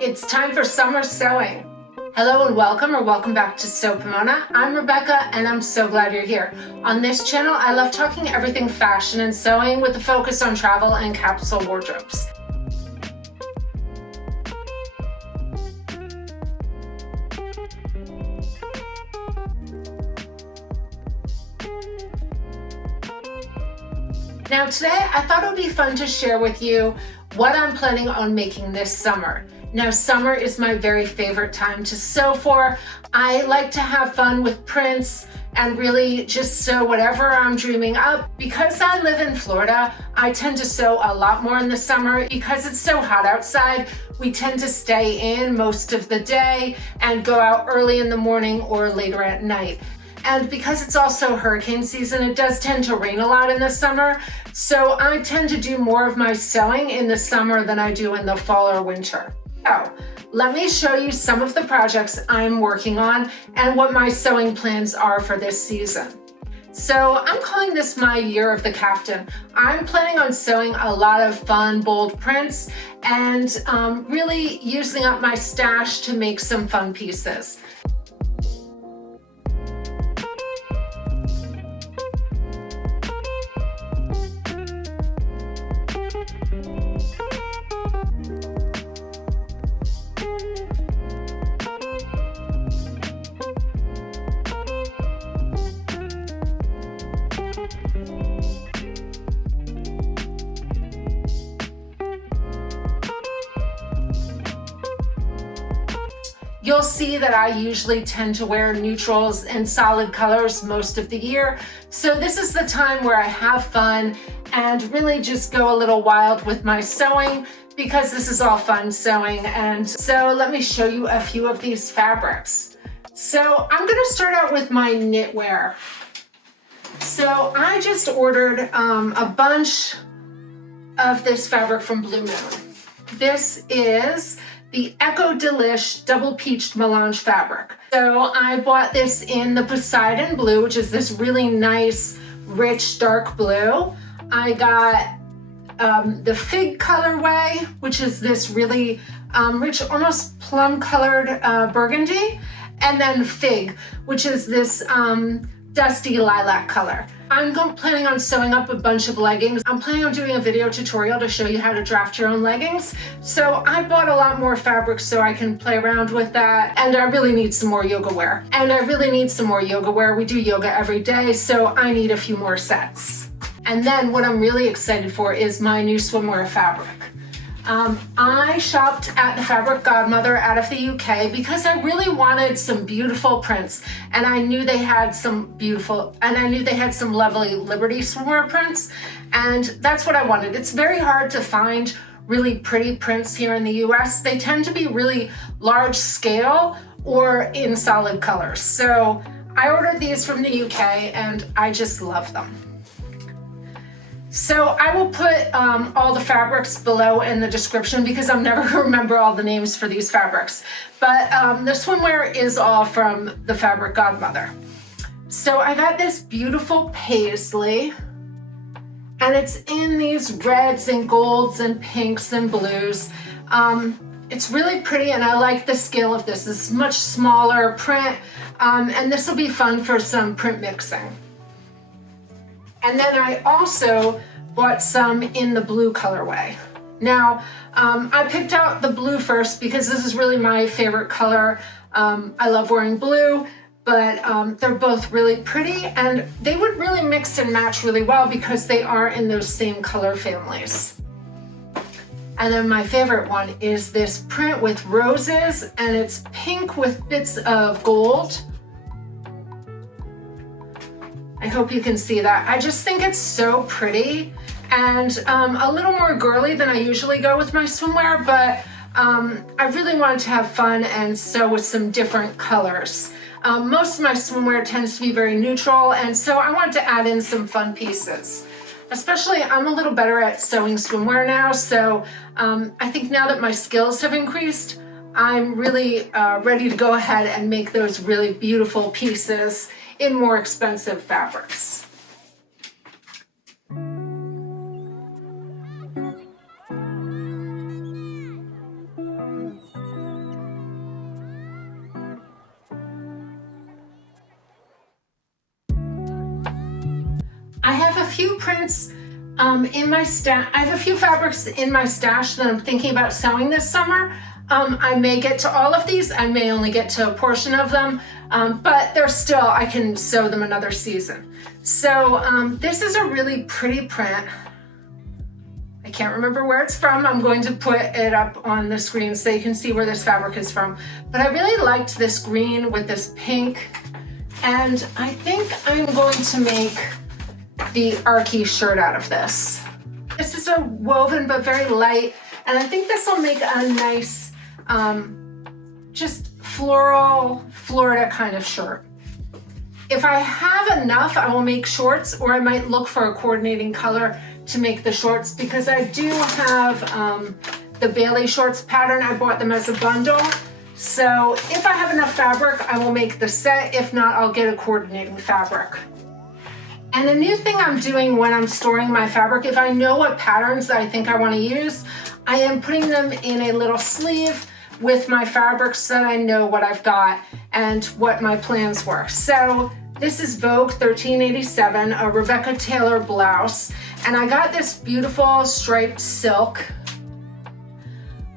It's time for summer sewing. Hello and welcome, or welcome back to Sew Pomona. I'm Rebecca and I'm so glad you're here. On this channel, I love talking everything fashion and sewing with a focus on travel and capsule wardrobes. Now today, I thought it would be fun to share with you what I'm planning on making this summer. Now summer is my very favorite time to sew for. I like to have fun with prints and really just sew whatever I'm dreaming up. Because I live in Florida, I tend to sew a lot more in the summer. Because it's so hot outside, we tend to stay in most of the day and go out early in the morning or later at night. And because it's also hurricane season, it does tend to rain a lot in the summer. So I tend to do more of my sewing in the summer than I do in the fall or winter. So let me show you some of the projects I'm working on and what my sewing plans are for this season. So I'm calling this my year of the kaftan. I'm planning on sewing a lot of fun, bold prints and really using up my stash to make some fun pieces. You'll see that I usually tend to wear neutrals and solid colors most of the year. So this is the time where I have fun and really just go a little wild with my sewing, because this is all fun sewing. And so let me show you a few of these fabrics. So I'm gonna start out with my knitwear. So I just ordered a bunch of this fabric from Blue Moon. This is the EcoDelish double peached melange fabric. So I bought this in the Poseiden blue, which is this really nice, rich, dark blue. I got the fig colorway, which is this really rich, almost plum colored burgundy. And then fig, which is this dusty lilac color. I'm planning on sewing up a bunch of leggings. I'm planning on doing a video tutorial to show you how to draft your own leggings. So I bought a lot more fabric so I can play around with that. And I really need some more yoga wear. We do yoga every day, so I need a few more sets. And then what I'm really excited for is my new swimwear fabric. I shopped at the Fabric Godmother out of the UK because I really wanted some beautiful prints, and I knew they had some lovely Liberty swimwear prints, and that's what I wanted. It's very hard to find really pretty prints here in the US. They tend to be really large scale or in solid colors. So I ordered these from the UK and I just love them. So I will put all the fabrics below in the description because I'm never gonna remember all the names for these fabrics. But the swimwear is all from the Fabric Godmother. So I got this beautiful paisley, and it's in these reds and golds and pinks and blues. It's really pretty, and I like the scale of this. It's much smaller print, and this will be fun for some print mixing. And then I also bought some in the blue colorway. Now, I picked out the blue first because this is really my favorite color. I love wearing blue, but they're both really pretty, and they would really mix and match really well because they are in those same color families. And then my favorite one is this print with roses, and it's pink with bits of gold. I hope you can see that. I just think it's so pretty and a little more girly than I usually go with my swimwear, but I really wanted to have fun and sew with some different colors. Most of my swimwear tends to be very neutral, and so I wanted to add in some fun pieces. Especially, I'm a little better at sewing swimwear now, so I think now that my skills have increased, I'm really ready to go ahead and make those really beautiful pieces in more expensive fabrics. have a few prints in my stash. I have a few fabrics in my stash that I'm thinking about sewing this summer. I may get to all of these, I may only get to a portion of them, but they're still, I can sew them another season. So this is a really pretty print. I can't remember where it's from. I'm going to put it up on the screen so you can see where this fabric is from. But I really liked this green with this pink, and I think I'm going to make the Archie shirt out of this. This is a woven but very light, and I think this will make a nice just floral Florida kind of shirt. If I have enough, I will make shorts, or I might look for a coordinating color to make the shorts, because I do have the Bailey shorts pattern. I bought them as a bundle. So if I have enough fabric, I will make the set. If not, I'll get a coordinating fabric. And a new thing I'm doing when I'm storing my fabric, if I know what patterns I think I want to use, I am putting them in a little sleeve with my fabrics so that I know what I've got and what my plans were. So this is Vogue 1387, a Rebecca Taylor blouse. And I got this beautiful striped silk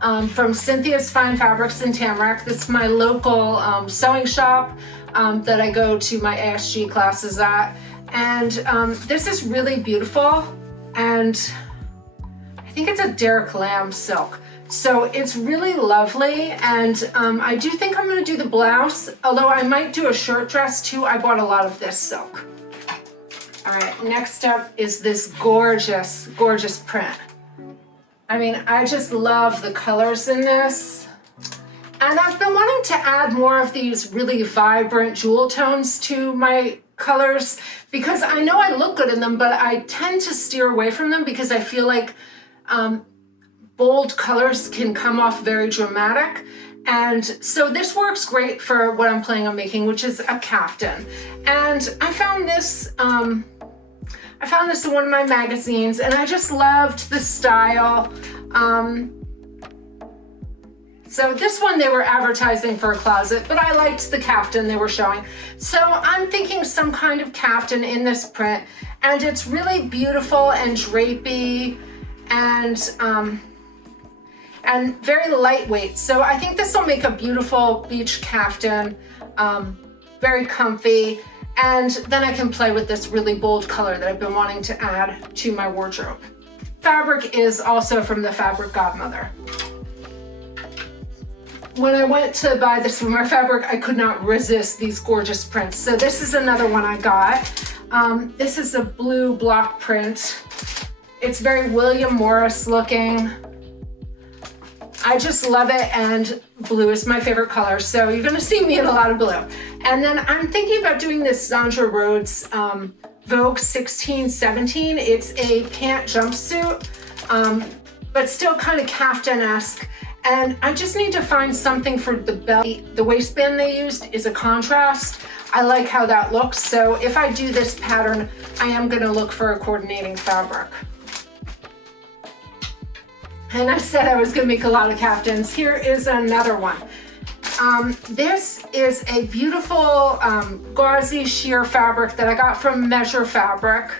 from Cynthia's Fine Fabrics in Tamarack. This is my local sewing shop that I go to my ASG classes at. And this is really beautiful. And I think it's a Derek Lamb silk. So it's really lovely, and I do think I'm going to do the blouse, although I might do a shirt dress too. I bought a lot of this silk. All right, next up is this gorgeous, gorgeous print. I mean, I just love the colors in this. And I've been wanting to add more of these really vibrant jewel tones to my colors, because I know I look good in them, but I tend to steer away from them because I feel like bold colors can come off very dramatic. And so this works great for what I'm planning on making, which is a caftan. And I found this in one of my magazines, and I just loved the style. So this one they were advertising for a closet, but I liked the caftan they were showing. So I'm thinking some kind of caftan in this print, and it's really beautiful and drapey and very lightweight. So I think this will make a beautiful beach caftan, very comfy. And then I can play with this really bold color that I've been wanting to add to my wardrobe. Fabric is also from the Fabric Godmother. When I went to buy the swimwear fabric, I could not resist these gorgeous prints. So this is another one I got. This is a blue block print. It's very William Morris looking. I just love it, and blue is my favorite color, so you're gonna see me in a lot of blue. And then I'm thinking about doing this Zandra Rhodes Vogue 1617. It's a pant jumpsuit, but still kind of caftan-esque. And I just need to find something for the belly. The waistband they used is a contrast. I like how that looks, so if I do this pattern, I am gonna look for a coordinating fabric. And I said I was gonna make a lot of caftans. Here is another one. This is a beautiful gauzy sheer fabric that I got from Measure Fabric.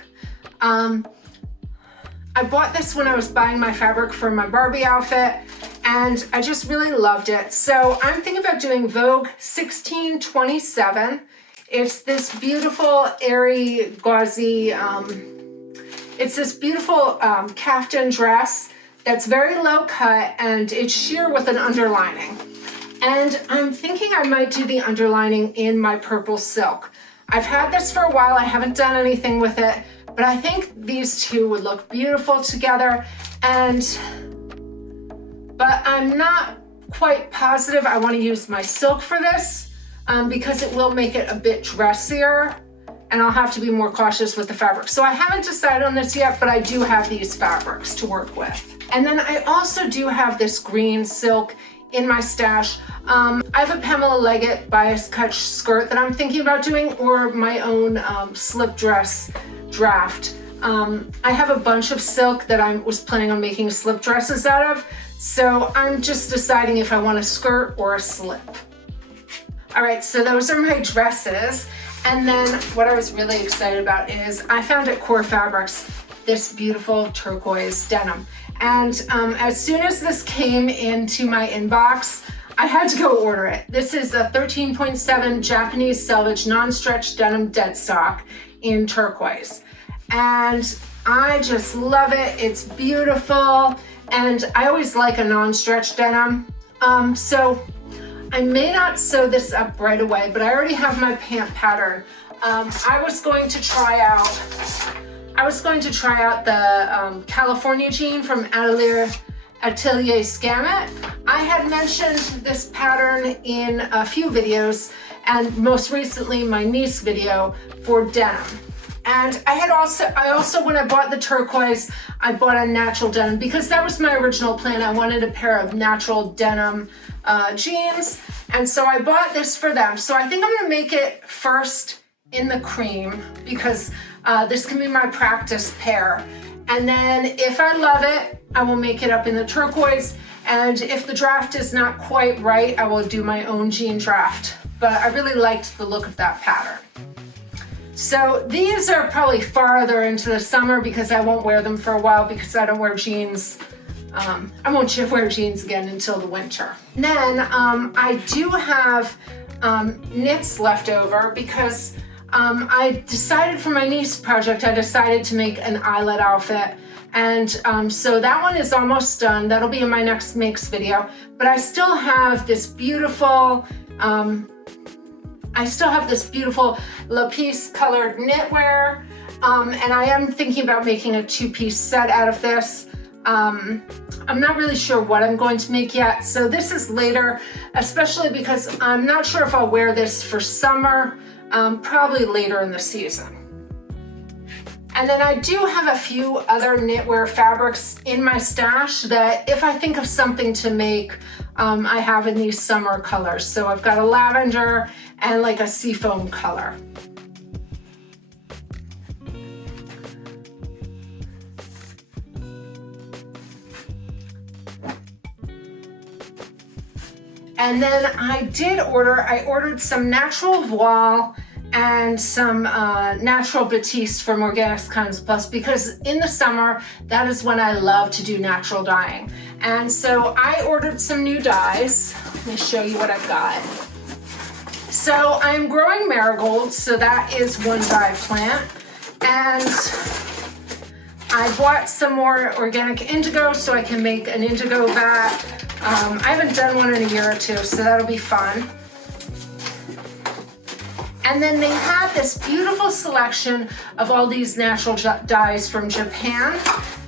I bought this when I was buying my fabric for my Barbie outfit, and I just really loved it. So I'm thinking about doing Vogue 1627. It's this beautiful airy gauzy, it's this beautiful caftan dress that's very low cut, and it's sheer with an underlining. And I'm thinking I might do the underlining in my purple silk. I've had this for a while, I haven't done anything with it, but I think these two would look beautiful together. But I'm not quite positive I want to use my silk for this because it will make it a bit dressier, and I'll have to be more cautious with the fabric. So I haven't decided on this yet, but I do have these fabrics to work with. And then I also do have this green silk in my stash. I have a Pamela Leggett bias cut skirt that I'm thinking about doing, or my own slip dress draft. I have a bunch of silk that I was planning on making slip dresses out of, so I'm just deciding if I want a skirt or a slip. All right, so those are my dresses. And then what I was really excited about is I found at Core Fabrics this beautiful turquoise denim. And as soon as this came into my inbox, I had to go order it. This is a 13.7 Japanese Selvedge non-stretch denim deadstock in turquoise. And I just love it. It's beautiful. And I always like a non-stretch denim. So I may not sew this up right away, but I already have my pant pattern. I was going to try out the California jean from Atelier Scamet. I had mentioned this pattern in a few videos, and most recently my niece video for denim. And I also when I bought the turquoise, I bought a natural denim because that was my original plan. I wanted a pair of natural denim jeans, and so I bought this for them. So I think I'm gonna make it first in the cream because this can be my practice pair. And then if I love it, I will make it up in the turquoise. And if the draft is not quite right, I will do my own jean draft. But I really liked the look of that pattern. So these are probably farther into the summer because I won't wear them for a while because I don't wear jeans. I won't wear jeans again until the winter. And then I do have knits left over because I decided for my niece project, I decided to make an eyelet outfit. And so that one is almost done. That'll be in my next makes video. But I still have this beautiful, Lapis colored knitwear. And I am thinking about making a two-piece set out of this. I'm not really sure what I'm going to make yet. So this is later, especially because I'm not sure if I'll wear this for summer. Probably later in the season. And then I do have a few other knitwear fabrics in my stash that if I think of something to make, I have in these summer colors. So I've got a lavender and like a seafoam color. And then I ordered some natural voile and some natural batiste from Organics Kinds Plus because in the summer, that is when I love to do natural dyeing. And so I ordered some new dyes. Let me show you what I've got. So I'm growing marigolds, so that is one dye plant. And I bought some more organic indigo so I can make an indigo vat. I haven't done one in a year or two, so that'll be fun. And then they had this beautiful selection of all these natural dyes from Japan.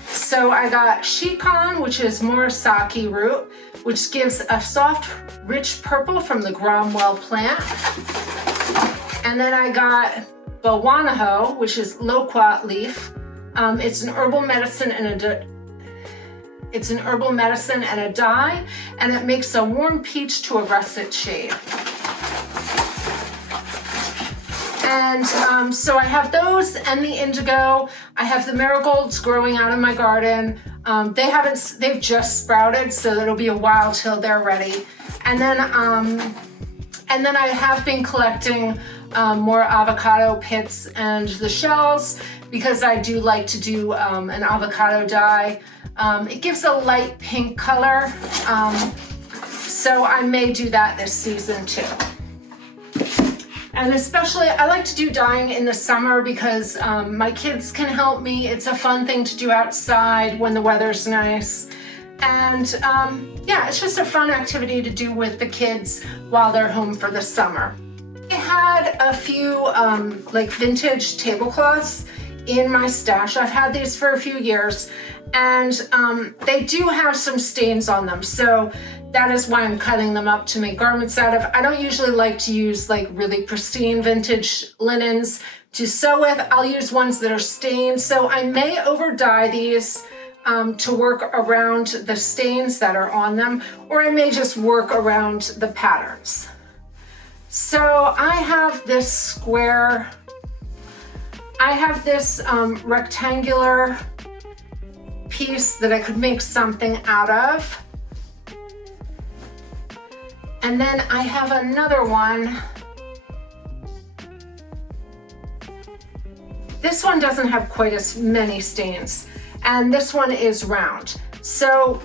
So I got Shikon, which is Murasaki root, which gives a soft, rich purple from the Gromwell plant. And then I got Bawanaho, which is loquat leaf. It's an herbal medicine and a dye, and it makes a warm peach to a russet shade. And so I have those and the indigo. I have the marigolds growing out in my garden. They've just sprouted, so it'll be a while till they're ready. And then I have been collecting more avocado pits and the shells because I do like to do an avocado dye. It gives a light pink color, so I may do that this season too. And especially, I like to do dyeing in the summer because my kids can help me. It's a fun thing to do outside when the weather's nice. And yeah, it's just a fun activity to do with the kids while they're home for the summer. I had a few like vintage tablecloths in my stash. I've had these for a few years, and they do have some stains on them. So that is why I'm cutting them up to make garments out of. I don't usually like to use like really pristine vintage linens to sew with. I'll use ones that are stained. So I may over dye these to work around the stains that are on them, or I may just work around the patterns. So I have this rectangular piece that I could make something out of. And then I have another one this one doesn't have quite as many stains, and this one is round. So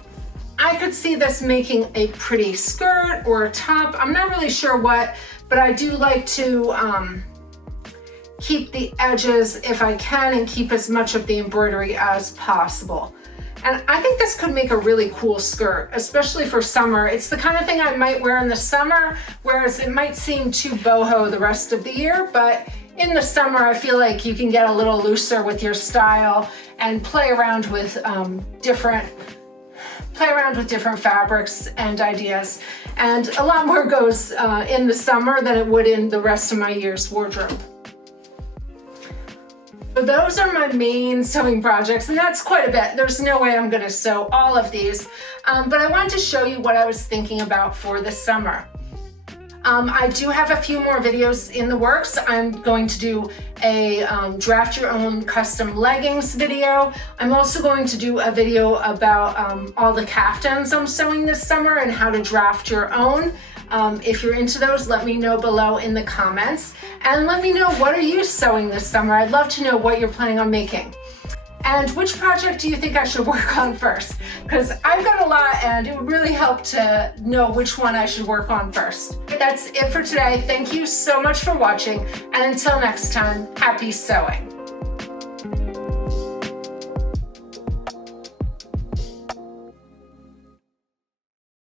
I could see this making a pretty skirt or a top. I'm not really sure what, but I do like to keep the edges if I can and keep as much of the embroidery as possible. And I think this could make a really cool skirt, especially for summer. It's the kind of thing I might wear in the summer, whereas it might seem too boho the rest of the year, but in the summer, I feel like you can get a little looser with your style and play around with different fabrics and ideas. And a lot more goes in the summer than it would in the rest of my year's wardrobe. So those are my main sewing projects, and that's quite a bit. There's no way I'm gonna sew all of these, but I wanted to show you what I was thinking about for the summer. I do have a few more videos in the works. I'm going to do a draft your own custom leggings video. I'm also going to do a video about all the caftans I'm sewing this summer and how to draft your own. If you're into those, let me know below in the comments, and let me know, what are you sewing this summer? I'd love to know what you're planning on making. And which project do you think I should work on first? Because I've got a lot, and it would really help to know which one I should work on first. That's it for today. Thank you so much for watching, and until next time, happy sewing.